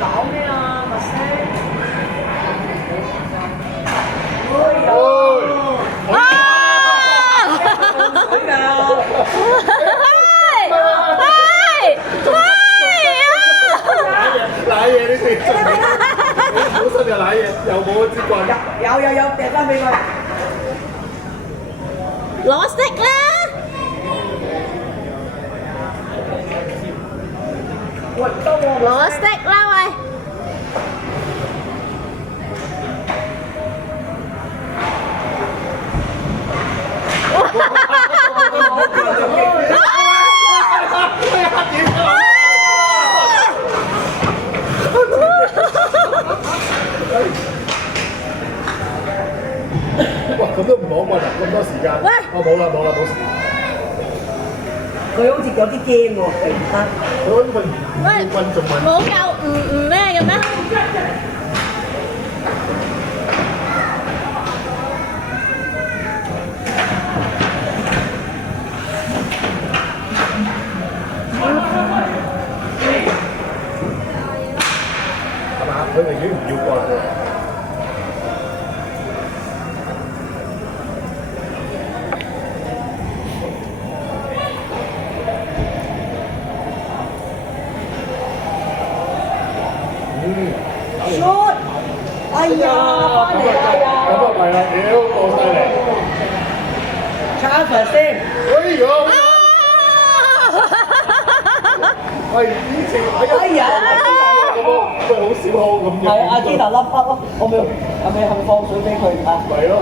搞咩啊？密聲。水㗎。賴嘢你哋，本身就賴嘢，又冇支棍。有，掟翻俾佢。攞色啦！喂，多喎。攞色啦喂！哇！咁都唔攞棍啊！咁多時間。喂！我冇啦，冇事。佢好似有啲驚喎，突然間。佢嗰份喂，棍仲問。冇夠唔咩嘅咩？係嘛？佢寧願唔要棍喎。出！哎呀，翻嚟啦呀！咁啊弊啦，屌過晒嚟。差一先。哎呀！喂，呢次哎呀！咁啊，好少好咁樣。係阿基達粒筆咯，係咪放水俾佢啊？咪咯。